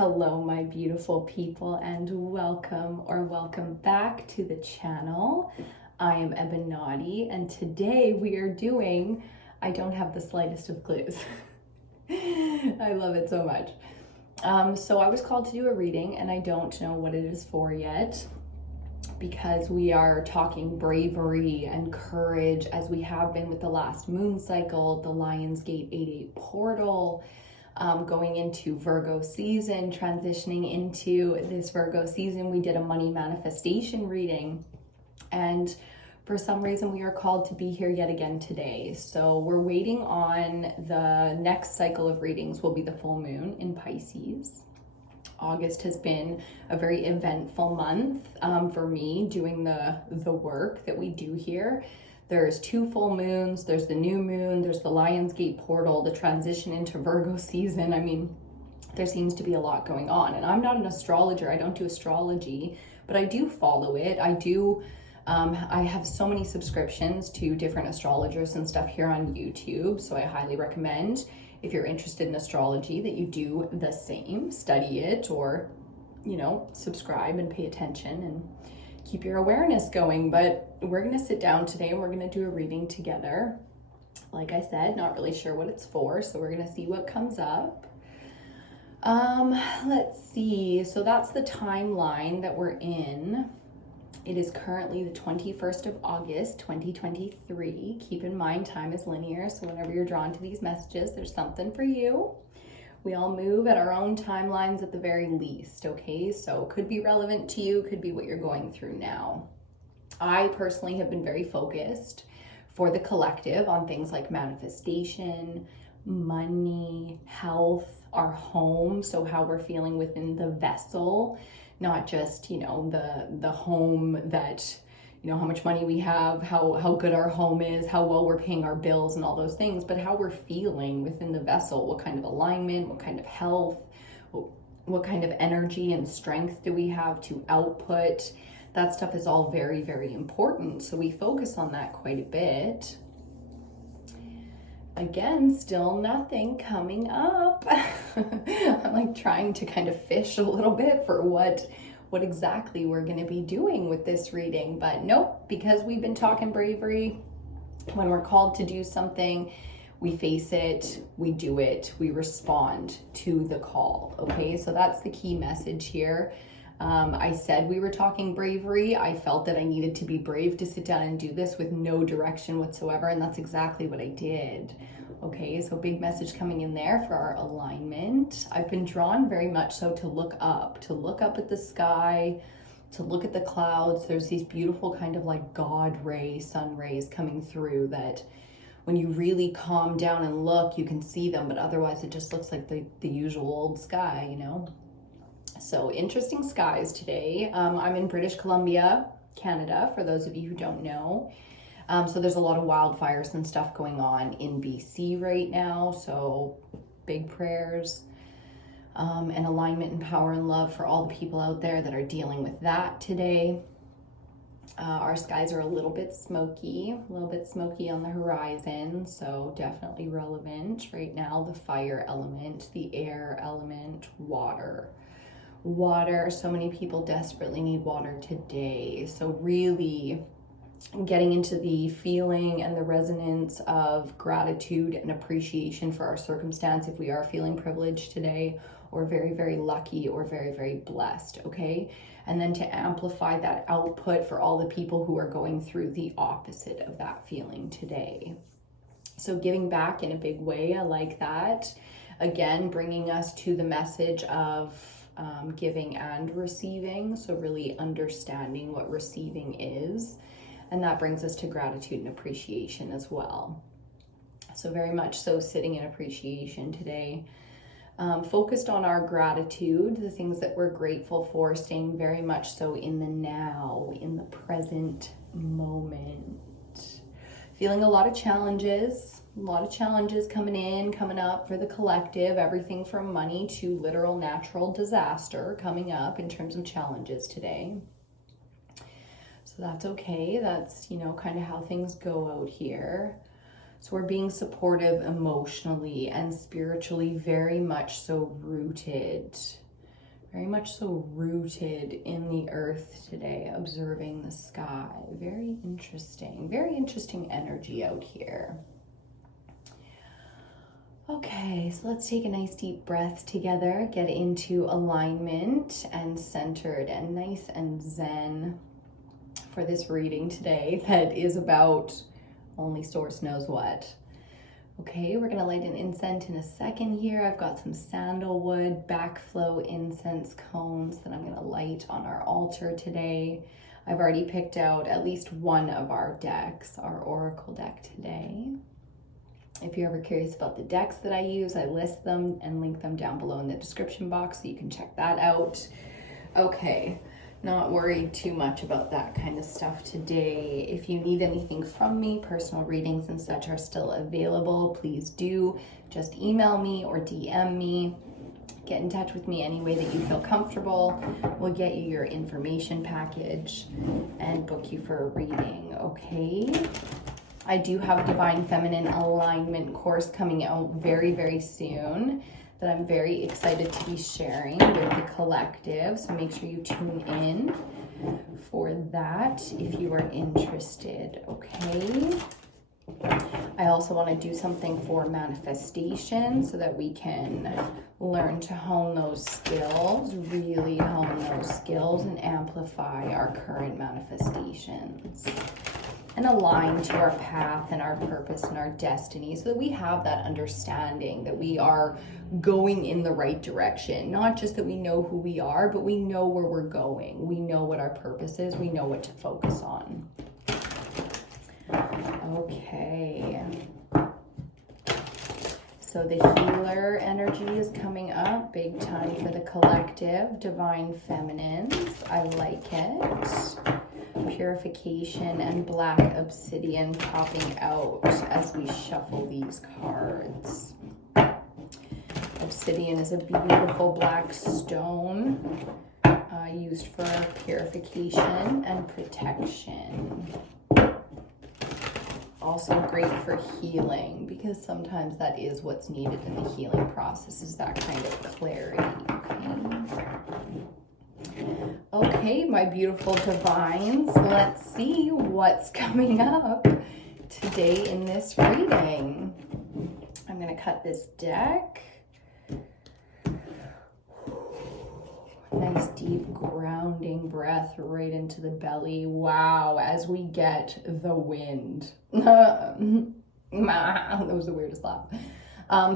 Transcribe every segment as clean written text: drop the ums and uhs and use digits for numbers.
Hello, my beautiful people, and welcome back to the channel. I am EBINOTTI, and today we are doing, I don't have the slightest of clues. I love it so much. So I was called to do a reading, and I don't know what it is for yet, because we are talking bravery and courage, as we have been with the last moon cycle, the Lionsgate 8/8 portal, going into Virgo season, transitioning into this Virgo season. We did a money manifestation reading, and for some reason we are called to be here yet again today. So we're waiting on the next cycle of readings, will be the full moon in Pisces. August has been a very eventful month for me, doing the work that we do here. There's 2 full moons, there's the new moon, there's the Lionsgate portal, the transition into Virgo season. I mean, there seems to be a lot going on. And I'm not an astrologer, I don't do astrology, but I do follow it. I have so many subscriptions to different astrologers and stuff here on YouTube, so I highly recommend, if you're interested in astrology, that you do the same, study it, or, you know, subscribe and pay attention and keep your awareness going. But we're going to sit down today and we're going to do a reading together. Like I said, not really sure what it's for, so we're going to see what comes up. Let's see. So that's the timeline that we're in. It is currently the 21st of August, 2023. Keep in mind, time is linear, so whenever you're drawn to these messages, there's something for you. We all move at our own timelines at the very least, okay? So could be relevant to you, could be what you're going through now. I personally have been very focused for the collective on things like manifestation, money, health, our home, so how we're feeling within the vessel, not just, you know, the home that, you know, how much money we have, how good our home is, how well we're paying our bills and all those things, but how we're feeling within the vessel. What kind of alignment, what kind of health, what kind of energy and strength do we have to output? That stuff is all very, very important. So we focus on that quite a bit. Again, still nothing coming up. I'm like trying to kind of fish a little bit for what exactly we're going to be doing with this reading, but nope, because we've been talking bravery. When we're called to do something, we face it, we do it, we respond to the call. Okay, so that's the key message here. I said we were talking bravery. I felt that I needed to be brave to sit down and do this with no direction whatsoever, and that's exactly what I did. Okay, so big message coming in there for our alignment. I've been drawn very much so to look up at the sky, to look at the clouds. There's these beautiful kind of like God rays, sun rays coming through that when you really calm down and look, you can see them, but otherwise it just looks like the usual old sky, you know? So interesting skies today. I'm in British Columbia, Canada, for those of you who don't know. So there's a lot of wildfires and stuff going on in BC right now. So big prayers and alignment and power and love for all the people out there that are dealing with that today. Our skies are a little bit smoky on the horizon. So definitely relevant right now. The fire element, the air element, water. So many people desperately need water today. So really getting into the feeling and the resonance of gratitude and appreciation for our circumstance, if we are feeling privileged today, or very, very lucky, or very, very blessed, okay? And then to amplify that output for all the people who are going through the opposite of that feeling today. So giving back in a big way, I like that. Again, bringing us to the message of giving and receiving, so really understanding what receiving is, and that brings us to gratitude and appreciation as well. So very much so sitting in appreciation today, focused on our gratitude, the things that we're grateful for, staying very much so in the now, in the present moment. Feeling a lot of challenges coming up for the collective, everything from money to literal natural disaster coming up in terms of challenges today. So that's okay. That's, you know, kind of how things go out here. So we're being supportive emotionally and spiritually, very much so rooted. Very much so rooted in the earth today, observing the sky. Very interesting energy out here. Okay, so let's take a nice deep breath together, get into alignment and centered and nice and zen for this reading today that is about only source knows what. Okay, we're gonna light an incense in a second here. I've got some sandalwood backflow incense cones that I'm gonna light on our altar today. I've already picked out at least one of our decks, our oracle deck today. If you're ever curious about the decks that I use, I list them and link them down below in the description box so you can check that out. Okay, not worried too much about that kind of stuff today. If you need anything from me, personal readings and such are still available. Please do just email me or DM me. Get in touch with me any way that you feel comfortable. We'll get you your information package and book you for a reading, okay? I do have a Divine Feminine Alignment course coming out very soon that I'm very excited to be sharing with the collective. So make sure you tune in for that if you are interested, okay? I also want to do something for manifestation so that we can learn to hone those skills, really hone those skills and amplify our current manifestations and align to our path and our purpose and our destiny so that we have that understanding that we are going in the right direction. Not just that we know who we are, but we know where we're going. We know what our purpose is. We know what to focus on. Okay. So the healer energy is coming up big time for the collective. Divine Feminines. I like it. Purification and black obsidian popping out as we shuffle these cards. Obsidian is a beautiful black stone used for purification and protection. Also great for healing, because sometimes that is what's needed in the healing process, is that kind of clarity. Okay, my beautiful divines, let's see what's coming up today in this reading. I'm going to cut this deck. Nice deep grounding breath right into the belly. Wow, as we get the wind. That was the weirdest laugh.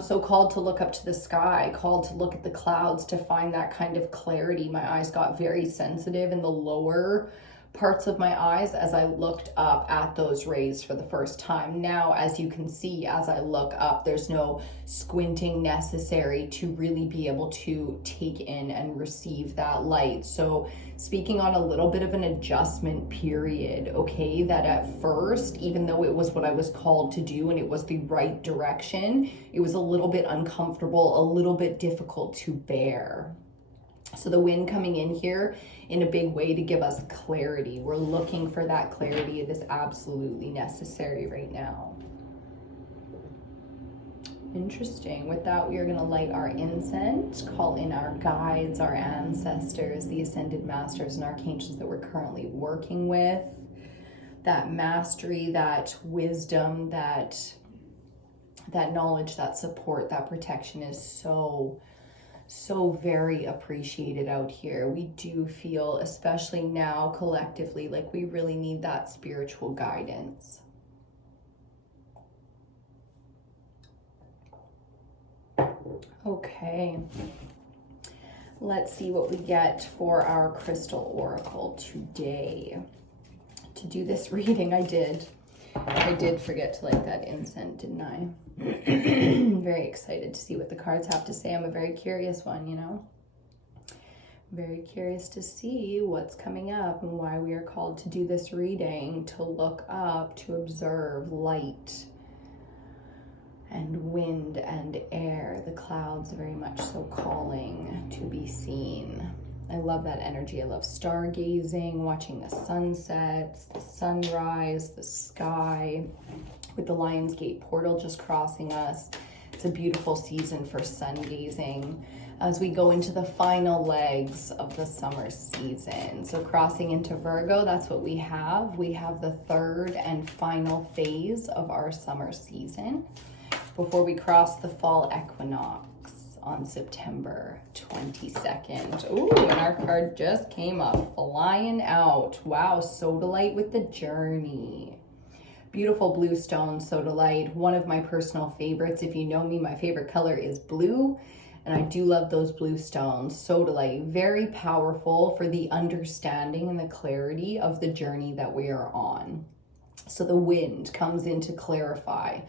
So called to look up to the sky, called to look at the clouds to find that kind of clarity. My eyes got very sensitive in the lower parts of my eyes as I looked up at those rays for the first time. Now, as you can see, as I look up, there's no squinting necessary to really be able to take in and receive that light. So speaking on a little bit of an adjustment period, okay, that at first, even though it was what I was called to do and it was the right direction, it was a little bit uncomfortable, a little bit difficult to bear. So the wind coming in here in a big way to give us clarity. We're looking for that clarity. It is absolutely necessary right now. Interesting. With that, we are going to light our incense, call in our guides, our ancestors, the ascended masters and archangels that we're currently working with. That mastery, that wisdom, that knowledge, that support, that protection is so very appreciated out here. We do feel, especially now collectively, like we really need that spiritual guidance. Okay, let's see what we get for our crystal oracle today. To do this reading, I did forget to light that incense, didn't I? Very excited to see what the cards have to say. I'm a very curious one, you know. Very curious to see what's coming up and why we are called to do this reading, to look up, to observe light and wind and air. The clouds very much so calling to be seen. I love that energy. I love stargazing, watching the sunsets, the sunrise, the sky, with the Lionsgate portal just crossing us. It's a beautiful season for sun gazing. as we go into the final legs of the summer season. So crossing into Virgo, that's what we have. We have the third and final phase of our summer season before we cross the fall equinox on September 22nd. Ooh, and our card just came up, flying out. Wow, sodalite with the journey. Beautiful blue stone sodalite, one of my personal favorites. If you know me, my favorite color is blue, and I do love those blue stones. Sodalite, very powerful for the understanding and the clarity of the journey that we are on. So the wind comes in to clarify.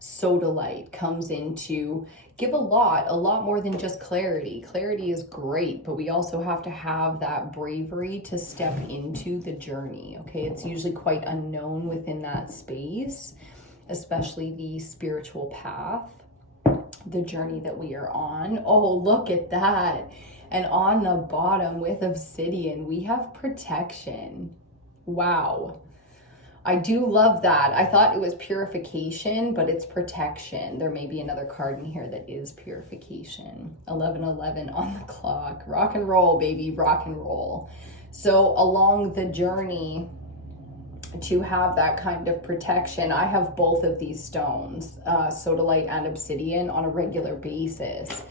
Sodalite comes in to give a lot more than just clarity. Clarity is great, but we also have to have that bravery to step into the journey, okay? It's usually quite unknown within that space, especially the spiritual path, the journey that we are on. Oh, look at that. And on the bottom with obsidian, we have protection. Wow. I do love that. I thought it was purification, but it's protection. There may be another card in here that is purification. 11:11 on the clock. Rock and roll, baby, rock and roll. So along the journey to have that kind of protection, I have both of these stones, sodalite and obsidian, on a regular basis,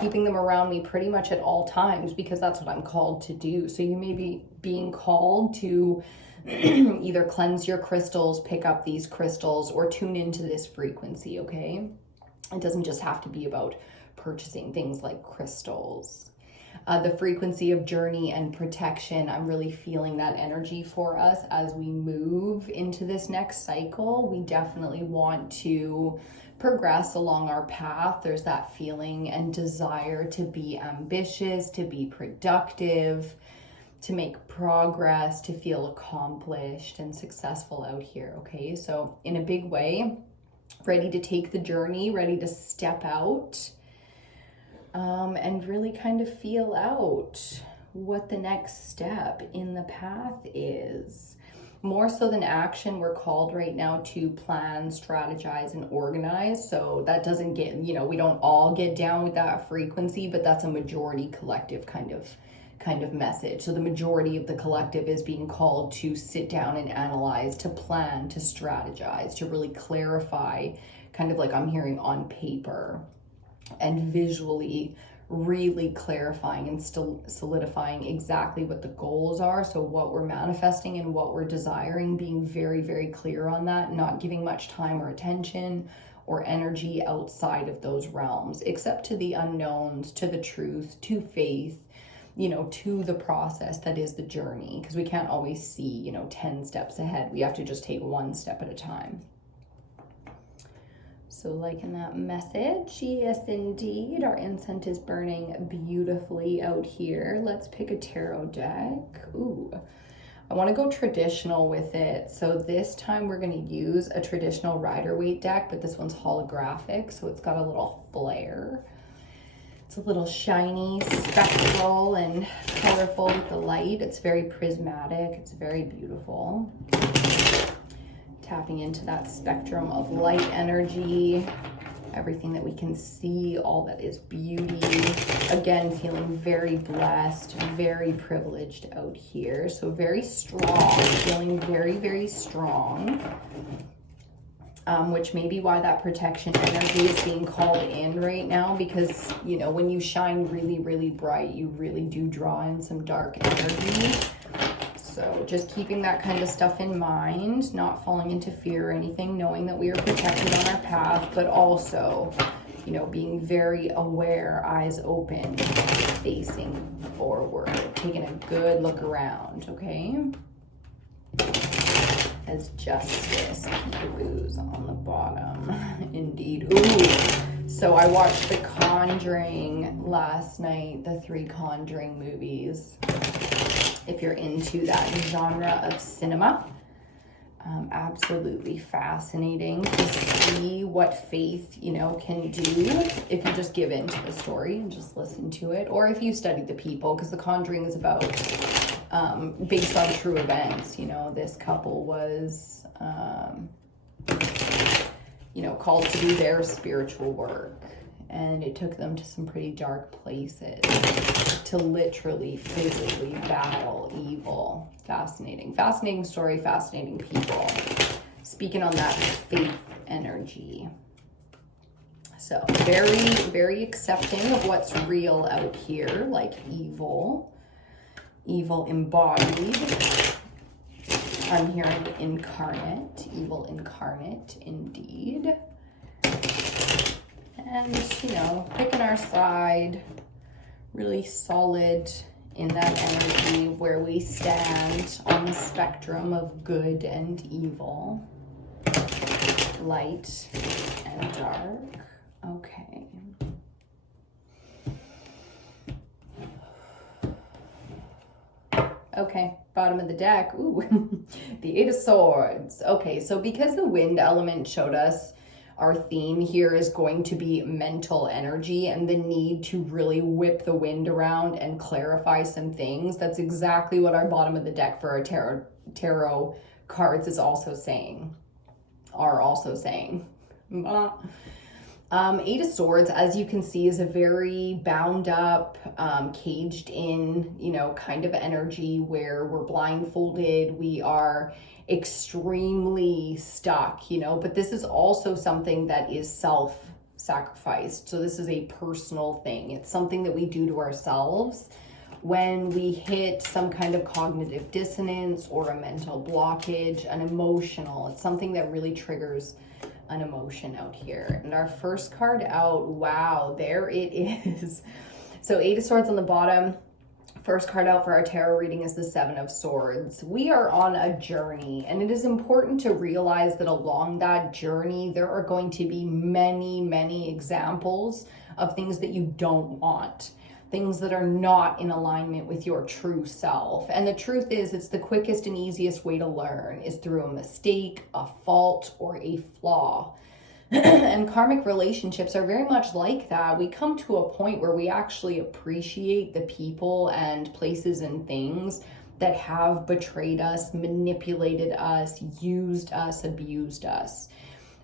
keeping them around me pretty much at all times because that's what I'm called to do. So you may be being called to either cleanse your crystals, pick up these crystals, or tune into this frequency, okay? It doesn't just have to be about purchasing things like crystals. The frequency of journey and protection, I'm really feeling that energy for us as we move into this next cycle. We definitely want to progress along our path. There's that feeling and desire to be ambitious, to be productive, to make progress, to feel accomplished and successful out here, okay? So in a big way, ready to take the journey, ready to step out, and really kind of feel out what the next step in the path is. More so than action, we're called right now to plan, strategize, and organize. So that doesn't get, we don't all get down with that frequency, but that's a majority collective kind of message. So the majority of the collective is being called to sit down and analyze, to plan, to strategize, to really clarify, kind of like I'm hearing on paper, and visually really clarifying and still solidifying exactly what the goals are. So what we're manifesting and what we're desiring, being very, very clear on that, not giving much time or attention or energy outside of those realms, except to the unknowns, to the truth, to faith, to the process that is the journey, because we can't always see, 10 steps ahead. We have to just take one step at a time. So liking that message. Yes, indeed. Our incense is burning beautifully out here. Let's pick a tarot deck. Ooh, I want to go traditional with it. So this time we're going to use a traditional Rider-Waite deck, but this one's holographic, so it's got a little flare. It's a little shiny, spectral, and colorful with the light. It's very prismatic. It's very beautiful. Tapping into that spectrum of light energy, everything that we can see, all that is beauty. Again, feeling very blessed, very privileged out here. So very strong, feeling very, very strong. Which may be why that protection energy is being called in right now, because, when you shine really, really bright, you really do draw in some dark energy. So just keeping that kind of stuff in mind, not falling into fear or anything, knowing that we are protected on our path, but also, being very aware, eyes open, facing forward, taking a good look around, okay? As justice, peekaboos on the bottom. Indeed. Ooh. So I watched The Conjuring last night, the 3 Conjuring movies. If you're into that genre of cinema, absolutely fascinating to see what faith, can do if you just give in to the story and just listen to it, or if you study the people, because The Conjuring is about based on true events. This couple was called to do their spiritual work, and it took them to some pretty dark places to literally physically battle evil. Fascinating. Fascinating story, fascinating people. Speaking on that faith energy. So very, very accepting of what's real out here, like evil. Evil embodied. I'm hearing incarnate, evil incarnate indeed. And, you know, picking our side, really solid in that energy where we stand on the spectrum of good and evil, light and dark. Okay. Okay, bottom of the deck. Ooh, the Eight of Swords. Okay, so because the wind element showed us, our theme here is going to be mental energy and the need to really whip the wind around and clarify some things. That's exactly what our bottom of the deck for our tarot cards is also saying, Eight of Swords, as you can see, is a very bound up, caged in, you know, kind of energy where we're blindfolded. We are extremely stuck, you know, but this is also something that is self-sacrificed. So this is a personal thing. It's something that we do to ourselves when we hit some kind of cognitive dissonance or a mental blockage, an emotional. It's something that really triggers an emotion out here. And our first card out, wow, there it is. So Eight of Swords on the bottom. First card out for our tarot reading is the Seven of Swords. We are on a journey, and it is important to realize that along that journey, there are going to be many, many examples of things that you don't want, things that are not in alignment with your true self. And the truth is, it's the quickest and easiest way to learn is through a mistake, a fault, or a flaw. And karmic relationships are very much like that. We come to a point where we actually appreciate the people and places and things that have betrayed us, manipulated us, used us, abused us.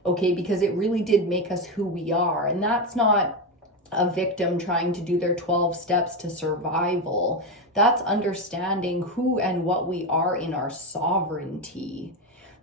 Okay, because it really did make us who we are. And that's not a victim trying to do their 12 steps to survival. That's understanding who and what we are in our sovereignty.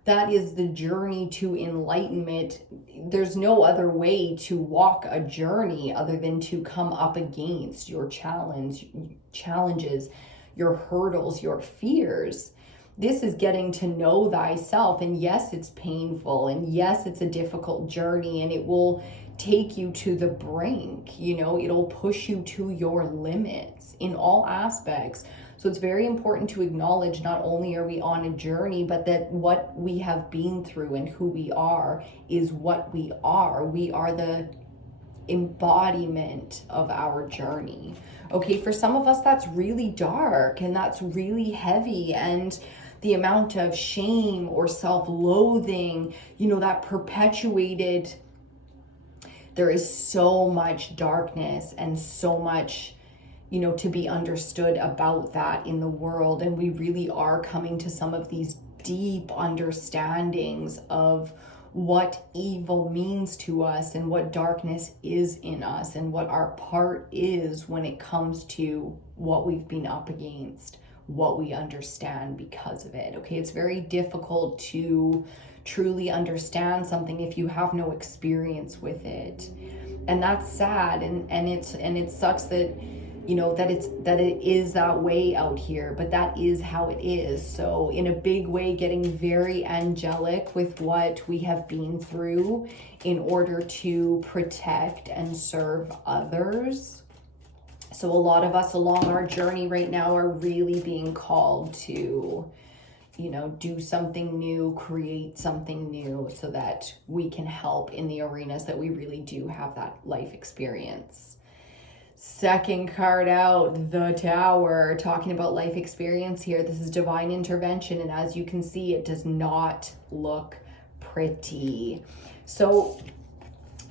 That is the journey to enlightenment. There's no other way to walk a journey other than to come up against your challenges, your hurdles, your fears. This is getting to know thyself. And yes, it's painful. And yes, it's a difficult journey. And it will take you to the brink. You know, it'll push you to your limits in all aspects. So it's very important to acknowledge not only are we on a journey, but that what we have been through and who we are is what we are. We are the embodiment of our journey. Okay, for some of us, that's really dark and that's really heavy. And the amount of shame or self-loathing, you know, that perpetuated, there is so much darkness and so much, you know, to be understood about that in the world. And we really are coming to some of these deep understandings of what evil means to us and what darkness is in us and what our part is when it comes to what we've been up against, what we understand because of it. Okay, it's very difficult to truly understand something if you have no experience with it. And that's sad, and it sucks that, you know, that it is that way out here, but that is how it is. So in a big way, getting very angelic with what we have been through in order to protect and serve others. So a lot of us along our journey right now are really being called to, you know, do something new, create something new so that we can help in the arenas that we really do have that life experience. Second card out, the Tower, talking about life experience here. This is divine intervention, and as you can see, it does not look pretty. So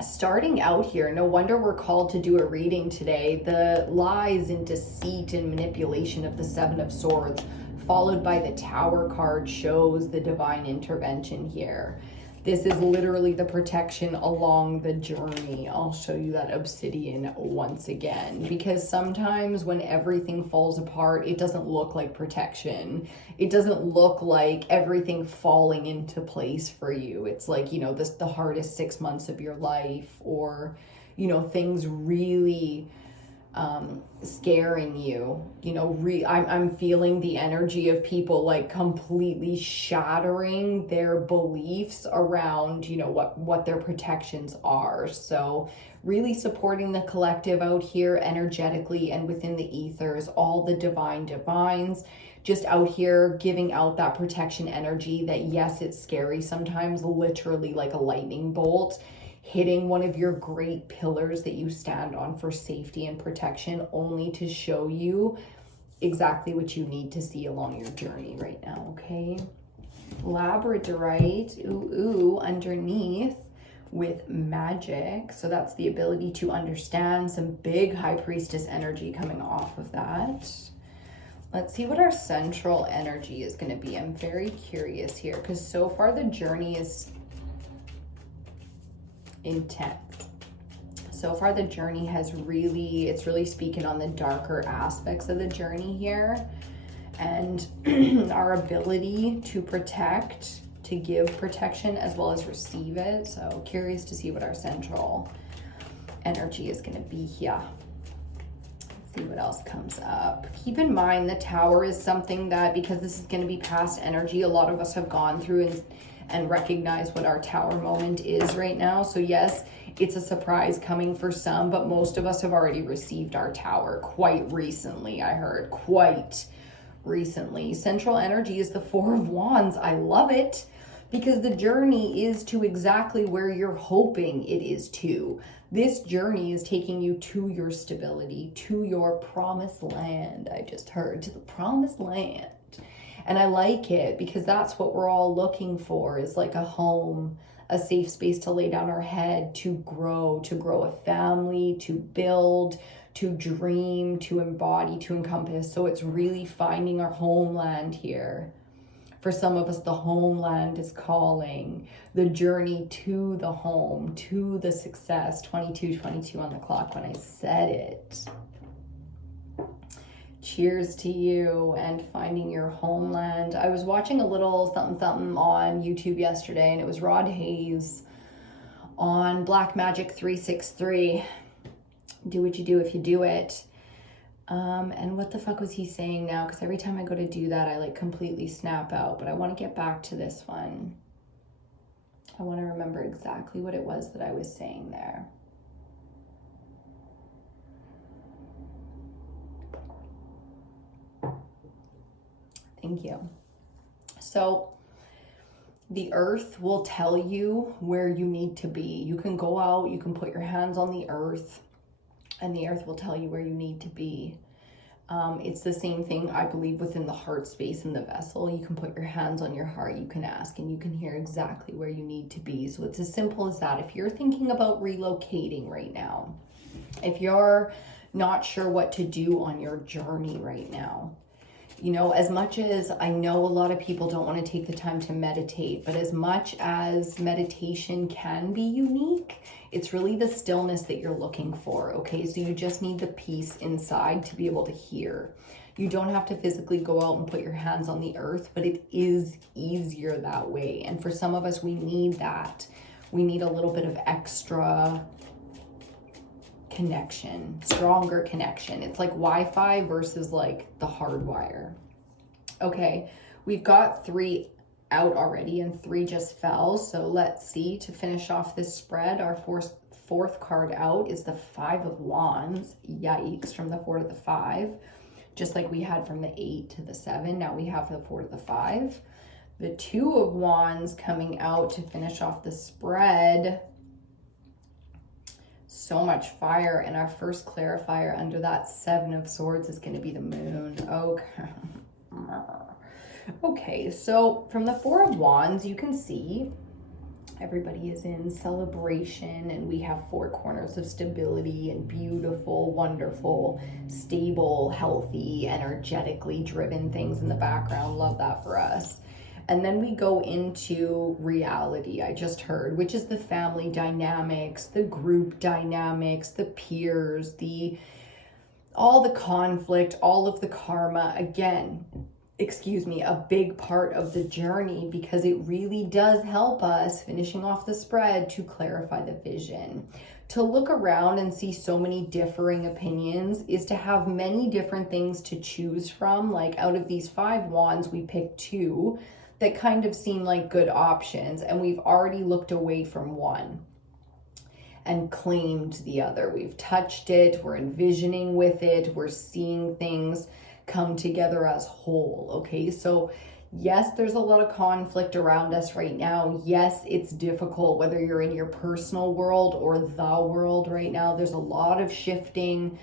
starting out here, no wonder we're called to do a reading today. The lies and deceit and manipulation of the Seven of Swords, followed by the Tower card, shows the divine intervention here. This is literally the protection along the journey. I'll show you that obsidian once again, because sometimes when everything falls apart, it doesn't look like protection. It doesn't look like everything falling into place for you. It's like, you know, the hardest 6 months of your life, or, you know, things really scaring you, you know. I'm feeling the energy of people like completely shattering their beliefs around, you know, what their protections are. So really supporting the collective out here energetically and within the ethers, all the divine divines just out here giving out that protection energy that, yes, it's scary sometimes, literally like a lightning bolt hitting one of your great pillars that you stand on for safety and protection, only to show you exactly what you need to see along your journey right now, okay? Labradorite, ooh, underneath with magic. So that's the ability to understand, some big high priestess energy coming off of that. Let's see what our central energy is going to be. I'm very curious here, because so far the journey is intense. So far the journey has it's really speaking on the darker aspects of the journey here, and our ability to protect, to give protection as well as receive it. So curious to see what our central energy is going to be here. Let's see what else comes up. Keep in mind the Tower is something that, because this is going to be past energy, a lot of us have gone through and recognize what our Tower moment is right now. So yes, it's a surprise coming for some, but most of us have already received our Tower quite recently. I heard quite recently. Central energy is the Four of Wands. I love it, because the journey is to exactly where you're hoping it is to. This journey is taking you to your stability, to your promised land. I just heard, to the promised land. And I like it, because that's what we're all looking for, is like a home, a safe space to lay down our head, to grow a family, to build, to dream, to embody, to encompass. So it's really finding our homeland here. For some of us, the homeland is calling. The journey to the home, to the success. 22:22 on the clock when I said it. Cheers to you and finding your homeland. I was watching a little something on YouTube yesterday, and it was Rod Hayes on Black Magic 363. Do what you do if you do it. And what the fuck was he saying now? Because every time I go to do that, I like completely snap out. But I want to get back to this one. I want to remember exactly what it was that I was saying there. Thank you. So the earth will tell you where you need to be. You can go out, you can put your hands on the earth, and the earth will tell you where you need to be. It's the same thing, I believe, within the heart space in the vessel. You can put your hands on your heart, you can ask, and you can hear exactly where you need to be. So it's as simple as that. If you're thinking about relocating right now, if you're not sure what to do on your journey right now, you know, as much as I know a lot of people don't want to take the time to meditate, but as much as meditation can be unique, it's really the stillness that you're looking for, okay? So you just need the peace inside to be able to hear. You don't have to physically go out and put your hands on the earth, but it is easier that way. And for some of us, we need that. We need a little bit of extra connection, stronger connection. It's like Wi-Fi versus like the hard wire. Okay, we've got 3 out already and 3 just fell. So let's see, to finish off this spread, our fourth card out is the 5 of Wands. Yikes, from the 4 to the 5. Just like we had from the 8 to the 7, now we have the 4 to the 5. The 2 of Wands coming out to finish off the spread. So much fire, and our first clarifier under that 7 of Swords is going to be the moon. Okay, so from the 4 of Wands, you can see everybody is in celebration, and we have 4 corners of stability and beautiful, wonderful, stable, healthy, energetically driven things in the background. Love that for us. And then we go into reality, I just heard, which is the family dynamics, the group dynamics, the peers, all the conflict, all of the karma. Again, a big part of the journey, because it really does help us, finishing off the spread, to clarify the vision. To look around and see so many differing opinions is to have many different things to choose from. Like out of these 5 wands, we picked 2 that kind of seem like good options, and we've already looked away from one and claimed the other. We've touched it, we're envisioning with it, we're seeing things come together as whole. Okay, so yes, there's a lot of conflict around us right now. Yes, it's difficult, whether you're in your personal world or the world right now. There's a lot of shifting.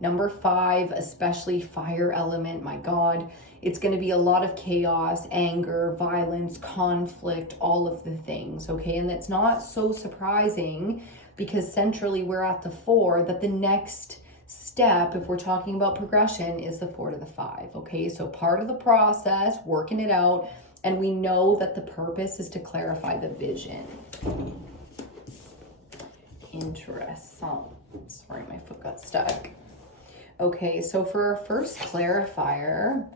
Number 5, especially fire element, my God, it's going to be a lot of chaos, anger, violence, conflict, all of the things. Okay, and it's not so surprising, because centrally we're at the 4, that the next step, if we're talking about progression, is the 4 to the 5. Okay, so part of the process, working it out, and we know that the purpose is to clarify the vision. Interesting. Sorry, my foot got stuck. Okay, so for our first clarifier,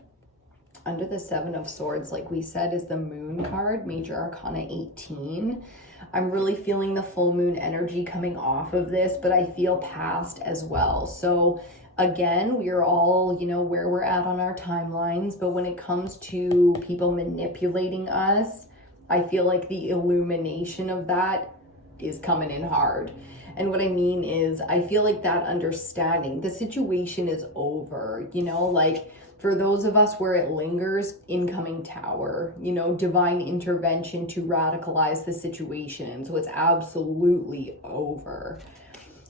under the 7 of Swords, like we said, is the Moon card, Major Arcana 18. I'm really feeling the full moon energy coming off of this, but I feel past as well. So again, we're all, where we're at on our timelines, but when it comes to people manipulating us, I feel like the illumination of that is coming in hard. And what I mean is, I feel like that understanding, the situation is over, like for those of us where it lingers, incoming tower, divine intervention to radicalize the situation. So it's absolutely over.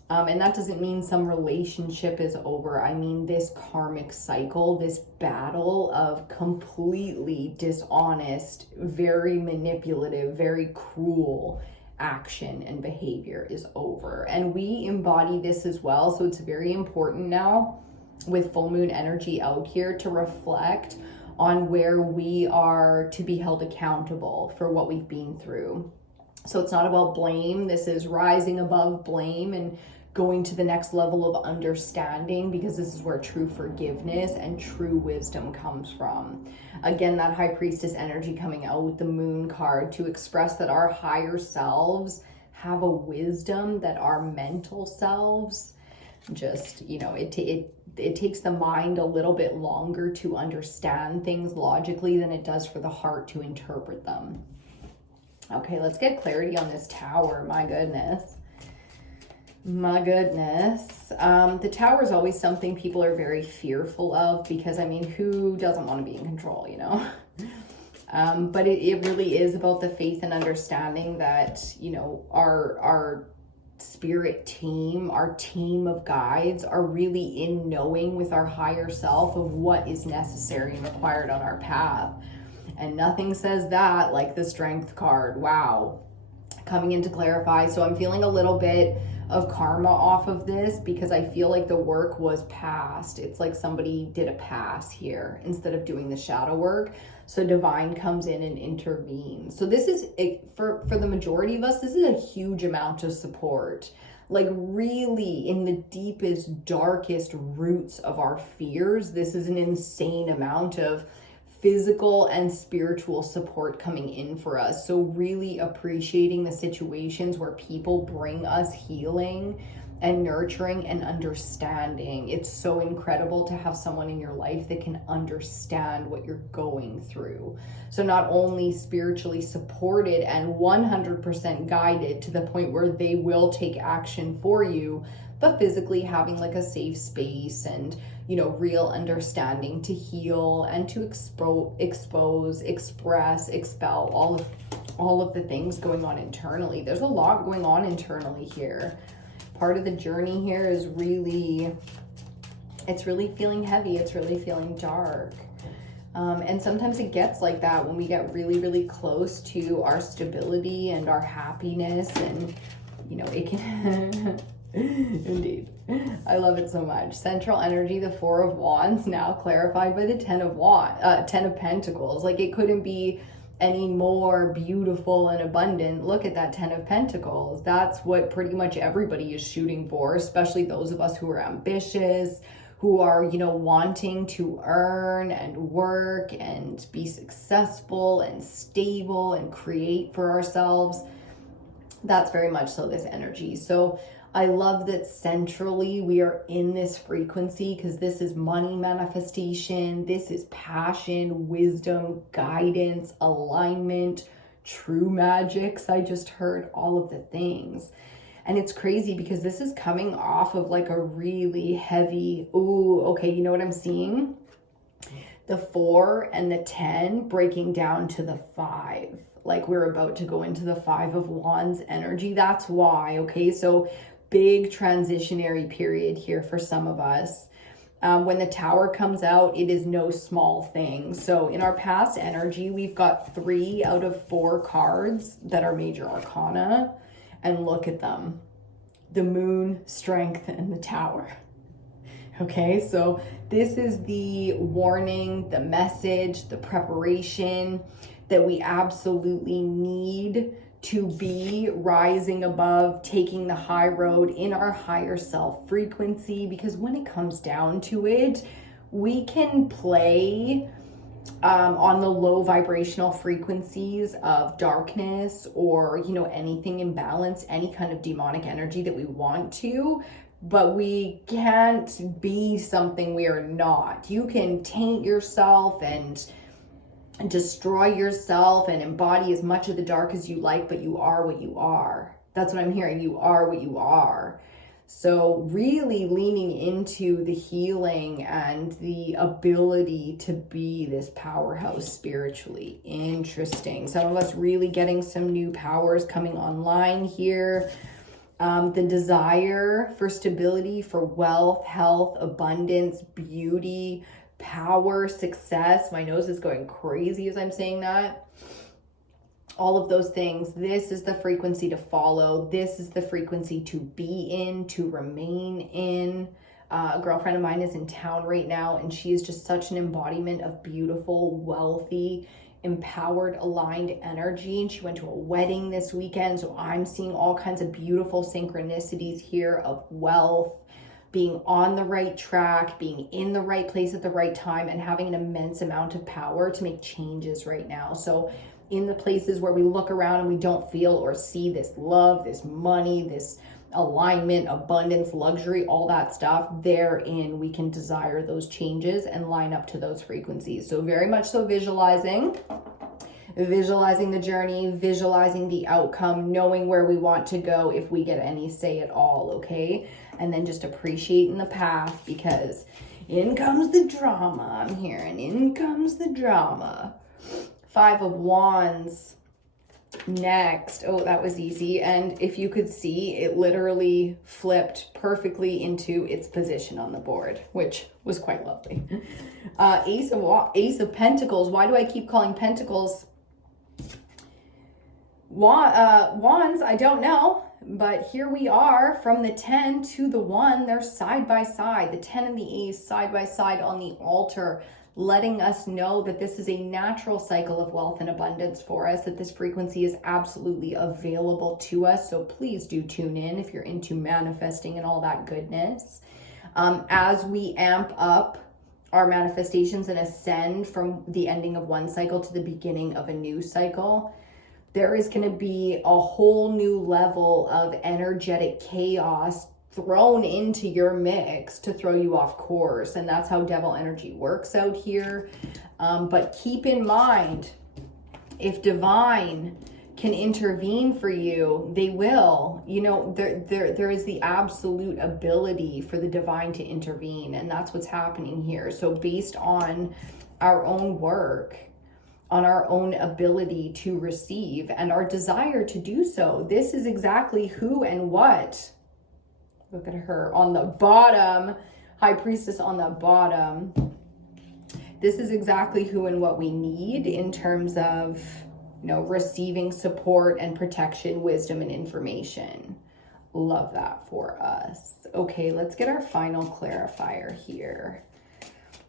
And that doesn't mean some relationship is over. I mean, this karmic cycle, this battle of completely dishonest, very manipulative, very cruel action and behavior is over. And we embody this as well. So it's very important now, with full moon energy out here, to reflect on where we are to be held accountable for what we've been through. So it's not about blame. This is rising above blame and going to the next level of understanding, because this is where true forgiveness and true wisdom comes from. Again, that High Priestess energy coming out with the Moon card to express that our higher selves have a wisdom that our mental selves just, it takes the mind a little bit longer to understand things logically than it does for the heart to interpret them. Okay, let's get clarity on this Tower. My goodness. The Tower is always something people are very fearful of, because who doesn't want to be in control, but it really is about the faith and understanding that, our spirit team, our team of guides, are really in knowing with our higher self of what is necessary and required on our path. And nothing says that like the Strength card. Wow, coming in to clarify. So I'm feeling a little bit of karma off of this, because I feel like the work was past. It's like somebody did a pass here instead of doing the shadow work. So divine comes in and intervenes. So this is, for the majority of us, this is a huge amount of support. Like really in the deepest, darkest roots of our fears, this is an insane amount of physical and spiritual support coming in for us. So really appreciating the situations where people bring us healing and nurturing and understanding. It's so incredible to have someone in your life that can understand what you're going through. So not only spiritually supported and 100% guided to the point where they will take action for you, but physically having like a safe space and, real understanding to heal and to expose, express, expel all of the things going on internally. There's a lot going on internally here. Part of the journey here is it's really feeling heavy. It's really feeling dark. And sometimes it gets like that when we get really, really close to our stability and our happiness, and, it can... Indeed. I love it so much. Central energy, the 4 of Wands, now clarified by the 10 of Pentacles. Like it couldn't be any more beautiful and abundant, look at that 10 of Pentacles. That's what pretty much everybody is shooting for, especially those of us who are ambitious, who are, you know, wanting to earn and work and be successful and stable and create for ourselves. That's very much so this energy. So I love that centrally we are in this frequency, because this is money manifestation. This is passion, wisdom, guidance, alignment, true magics. I just heard all of the things. And it's crazy because this is coming off of like a really heavy, ooh, okay, you know what I'm seeing? The 4 and the 10 breaking down to the 5. Like we're about to go into the 5 of Wands energy. That's why, okay? So big transitionary period here for some of us. When the Tower comes out, it is no small thing. So in our past energy, we've got 3 out of 4 cards that are major arcana. And look at them. The Moon, Strength, and the Tower. Okay, so this is the warning, the message, the preparation that we absolutely need to be rising above, taking the high road in our higher self frequency. Because when it comes down to it, we can play on the low vibrational frequencies of darkness, or, you know, anything imbalanced, any kind of demonic energy that we want to, but we can't be something we are not. You can taint yourself and destroy yourself and embody as much of the dark as you like, but you are what you are. That's what I'm hearing. You are what you are. So really leaning into the healing and the ability to be this powerhouse spiritually. Interesting. Some of us really getting some new powers coming online here. The desire for stability, for wealth, health, abundance, beauty, power, success. My nose is going crazy as I'm saying that. All of those things. This is the frequency to follow. This is the frequency to be in, to remain in. A girlfriend of mine is in town right now, and she is just such an embodiment of beautiful, wealthy, empowered, aligned energy. And she went to a wedding this weekend. So I'm seeing all kinds of beautiful synchronicities here of wealth, being on the right track, being in the right place at the right time, and having an immense amount of power to make changes right now. So in the places where we look around and we don't feel or see this love, this money, this alignment, abundance, luxury, all that stuff, therein we can desire those changes and line up to those frequencies. So very much so visualizing the journey, visualizing the outcome, knowing where we want to go if we get any say at all, okay? And then just appreciating the path, because in comes the drama. I'm hearing in comes the drama. 5 of Wands next. Oh, that was easy. And if you could see, it literally flipped perfectly into its position on the board, which was quite lovely. Ace of Pentacles. Why do I keep calling Pentacles Wands? I don't know. But here we are, from the 10 to the 1. They're side by side. The 10 and the Ace side by side on the altar, letting us know that this is a natural cycle of wealth and abundance for us, that this frequency is absolutely available to us. So please do tune in if you're into manifesting and all that goodness. As we amp up our manifestations and ascend from the ending of one cycle to the beginning of a new cycle, there is going to be a whole new level of energetic chaos thrown into your mix to throw you off course. And that's how devil energy works out here. But keep in mind, if divine can intervene for you, they will. You know, there is the absolute ability for the divine to intervene, and that's what's happening here. So based on our own work, on our own ability to receive and our desire to do so, this is exactly who and what. Look at her on the bottom, High Priestess on the bottom. This is exactly who and what we need in terms of, you know, receiving support and protection, wisdom, and information. Love that for us. Okay, let's get our final clarifier here.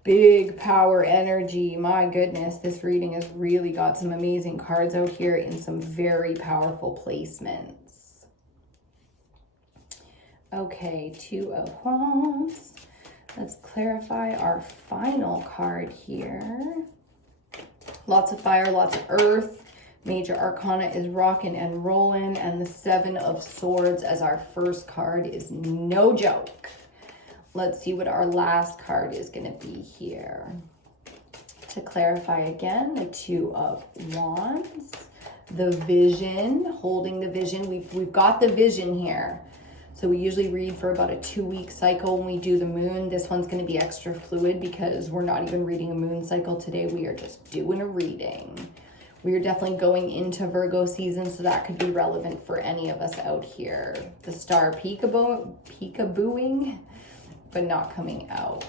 Big power energy. My goodness, this reading has really got some amazing cards out here in some very powerful placements. Okay, Two of Wands. Let's clarify our final card here. Lots of fire, lots of earth. Major Arcana is rocking and rolling. And the Seven of Swords as our first card is no joke. Let's see what our last card is going to be here. To clarify again, the Two of Wands. The vision, holding the vision. We've got the vision here. So we usually read for about a 2-week cycle when we do the moon. This one's going to be extra fluid because we're not even reading a moon cycle today. We are just doing a reading. We are definitely going into Virgo season, so that could be relevant for any of us out here. The star peekabooing, but not coming out.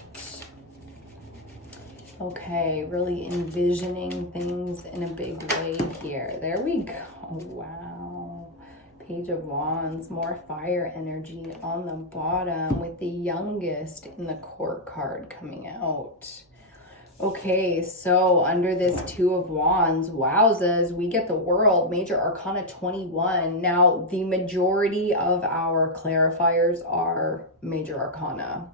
Okay, really envisioning things in a big way here. There we go. Wow. Page of Wands, more fire energy on the bottom with the youngest in the court card coming out. Okay, so under this Two of Wands, wowzas, we get the World, Major Arcana 21. Now, the majority of our clarifiers are Major Arcana.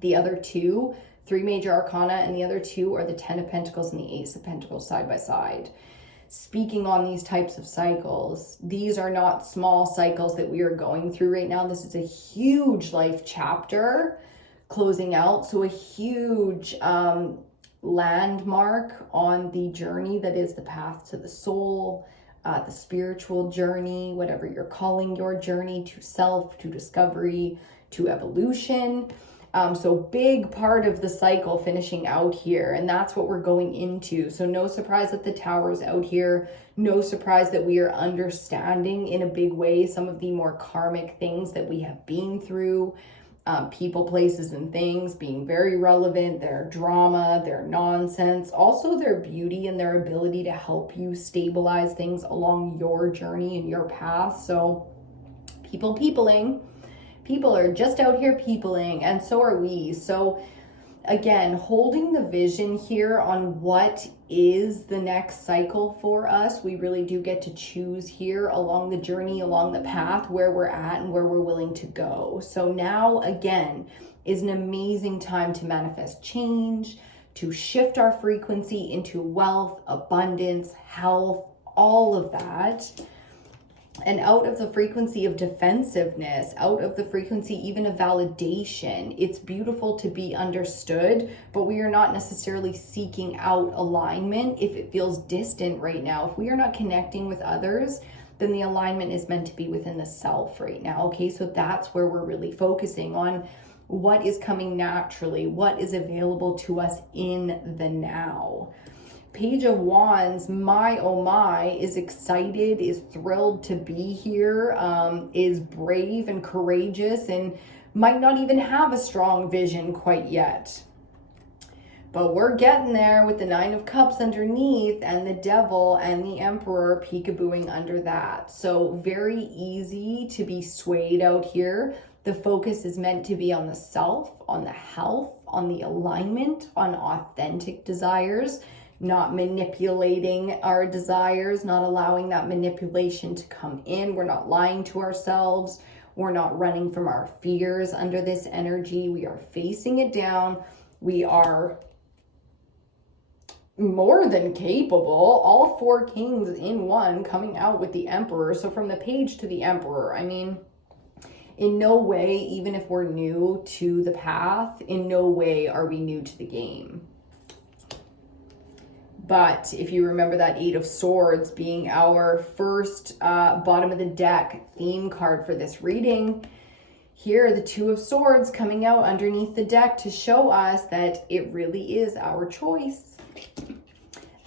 The other two, 3 Major Arcana, and the other 2 are the 10 of Pentacles and the Ace of Pentacles side by side. Speaking on these types of cycles, these are not small cycles that we are going through right now. This is a huge life chapter closing out. So a huge landmark on the journey that is the path to the soul, the spiritual journey, whatever you're calling your journey, to self, to discovery, to evolution. So big part of the cycle finishing out here, and that's what we're going into. So no surprise that the Tower's out here. No surprise that we are understanding in a big way some of the more karmic things that we have been through. People, places, and things being very relevant, their drama, their nonsense, also their beauty and their ability to help you stabilize things along your journey and your path. So peopling. People are just out here peopling, and so are we. So again, holding the vision here on what is the next cycle for us. We really do get to choose here along the journey, along the path, where we're at and where we're willing to go. So now, again, is an amazing time to manifest change, to shift our frequency into wealth, abundance, health, all of that. And out of the frequency of defensiveness, out of the frequency even of validation, it's beautiful to be understood, but we are not necessarily seeking out alignment if it feels distant right now. If we are not connecting with others, then the alignment is meant to be within the self right now. Okay, so that's where we're really focusing on what is coming naturally, what is available to us in the now. Page of Wands, my oh my, is excited, is thrilled to be here, is brave and courageous, and might not even have a strong vision quite yet. But we're getting there with the Nine of Cups underneath and the Devil and the Emperor peekabooing under that. So very easy to be swayed out here. The focus is meant to be on the self, on the health, on the alignment, on authentic desires. Not manipulating our desires, not allowing that manipulation to come in. We're not lying to ourselves. We're not running from our fears under this energy. We are facing it down. We are more than capable. All 4 kings in one coming out with the Emperor. So from the Page to the Emperor, I mean, in no way, even if we're new to the path, in no way are we new to the game. But if you remember that Eight of Swords being our first bottom of the deck theme card for this reading, here the Two of Swords coming out underneath the deck to show us that it really is our choice.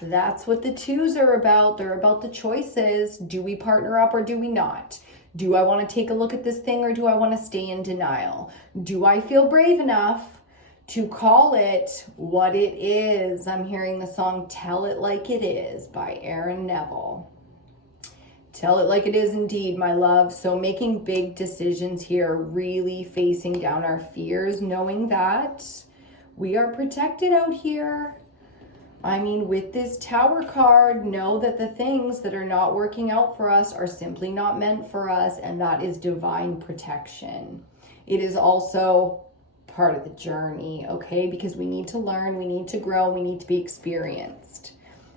That's what the twos are about. They're about the choices. Do we partner up or do we not? Do I want to take a look at this thing or do I want to stay in denial? Do I feel brave enough to call it what it is? I'm hearing the song Tell It Like It Is by Aaron Neville. Tell it like it is indeed, my love. So making big decisions here, really facing down our fears, knowing that We are protected out here. I mean, with this Tower card, know that the things that are not working out for us are simply not meant for us, and that is divine protection. It is also part of the journey, okay? Because we need to learn, we need to grow, we need to be experienced.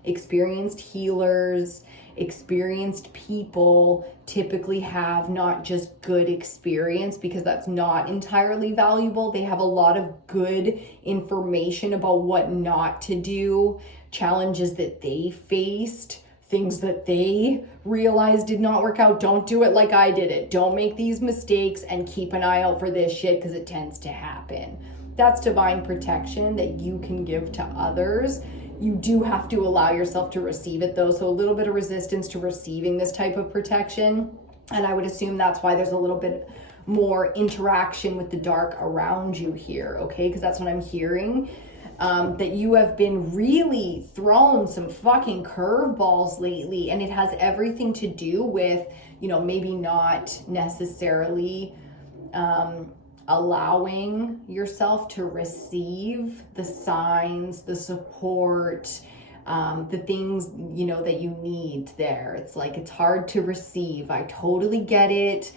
Experienced healers, experienced people typically have not just good experience, because that's not entirely valuable. They have a lot of good information about what not to do, challenges that they faced, things that they realized did not work out. Don't do it like I did it. Don't make these mistakes, and keep an eye out for this shit because it tends to happen. That's divine protection that you can give to others. You do have to allow yourself to receive it though. So a little bit of resistance to receiving this type of protection. And I would assume that's why there's a little bit more interaction with the dark around you here, okay? Because that's what I'm hearing. That you have been really thrown some fucking curveballs lately, and it has everything to do with, you know, maybe not necessarily allowing yourself to receive the signs, the support, the things, you know, that you need there. It's like, it's hard to receive. I totally get it.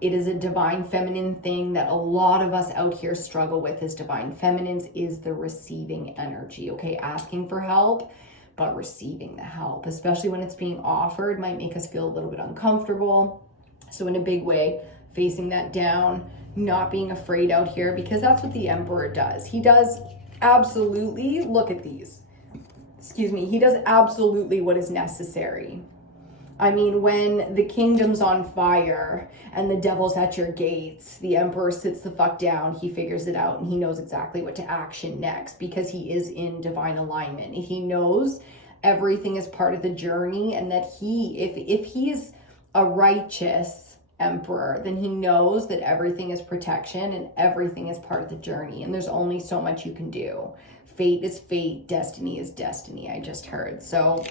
It is a divine feminine thing that a lot of us out here struggle with. As divine feminines is the receiving energy, okay? Asking for help, but receiving the help, especially when it's being offered, might make us feel a little bit uncomfortable. So in a big way, facing that down, not being afraid out here, because that's what the Emperor does. He does absolutely, look at these, excuse me, he does absolutely what is necessary. I mean, when the kingdom's on fire and the devil's at your gates, the Emperor sits the fuck down, he figures it out, and he knows exactly what to action next, because he is in divine alignment. He knows everything is part of the journey, and that if he's a righteous Emperor, then he knows that everything is protection and everything is part of the journey, and there's only so much you can do. Fate is fate, destiny is destiny, I just heard. So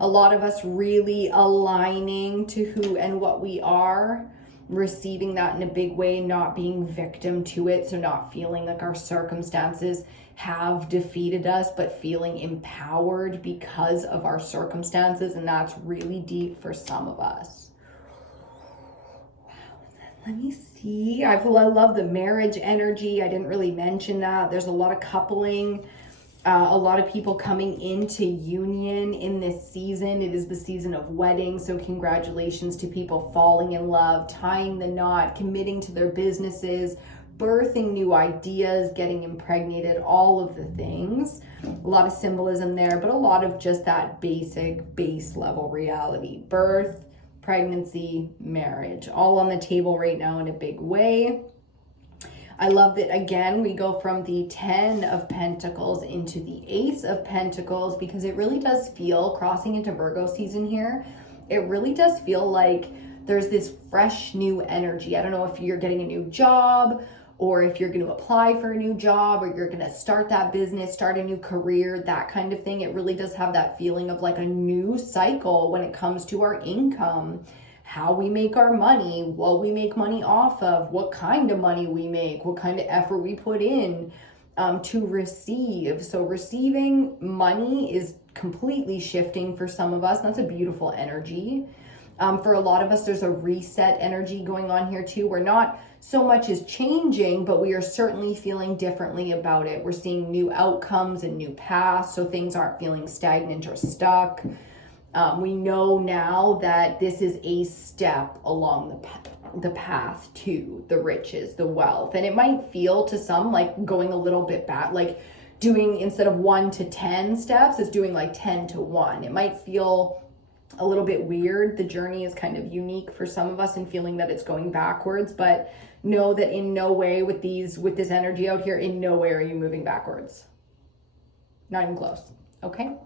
a lot of us really aligning to who and what we are, receiving that in a big way, not being victim to it. So not feeling like our circumstances have defeated us, but feeling empowered because of our circumstances. And that's really deep for some of us. Wow. Let me see. I love the marriage energy. I didn't really mention that. There's a lot of coupling. A lot of people coming into union in this season. It is the season of weddings, so congratulations to people falling in love, tying the knot, committing to their businesses, birthing new ideas, getting impregnated, all of the things. A lot of symbolism there, but a lot of just that basic base level reality. Birth, pregnancy, marriage, all on the table right now in a big way. I love that, again, we go from the 10 of Pentacles into the Ace of Pentacles, because it really does feel, crossing into Virgo season here, it really does feel like there's this fresh new energy. I don't know if you're getting a new job, or if you're going to apply for a new job, or you're going to start that business, start a new career, that kind of thing. It really does have that feeling of like a new cycle when it comes to our income, how we make our money, what we make money off of, what kind of money we make, what kind of effort we put in to receive. So receiving money is completely shifting for some of us. That's a beautiful energy. For a lot of us, there's a reset energy going on here too, where not so much is changing, but we are certainly feeling differently about it. We're seeing new outcomes and new paths, so things aren't feeling stagnant or stuck. We know now that this is a step along the path to the riches, the wealth. And it might feel to some like going a little bit back, like doing, instead of 1 to 10 steps, is doing like 10 to 1. It might feel a little bit weird. The journey is kind of unique for some of us in feeling that it's going backwards, but know that in no way with this energy out here, in no way are you moving backwards. Not even close. Okay.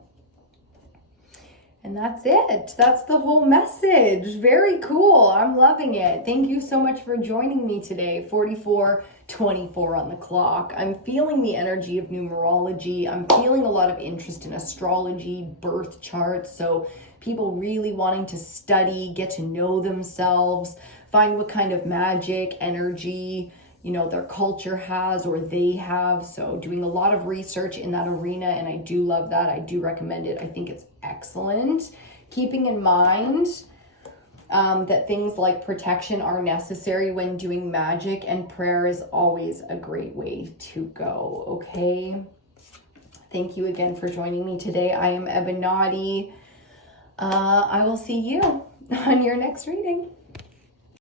And that's it. That's the whole message. Very cool. I'm loving it. Thank you so much for joining me today. 44:24 on the clock. I'm feeling the energy of numerology. I'm feeling a lot of interest in astrology, birth charts. So people really wanting to study, get to know themselves, find what kind of magic, energy, you know, their culture has or they have. So doing a lot of research in that arena, and I do love that. I do recommend it. I think it's excellent. Keeping in mind that things like protection are necessary when doing magic, and prayer is always a great way to go, okay? Thank you again for joining me today. I am EBINOTTI. I will see you on your next reading.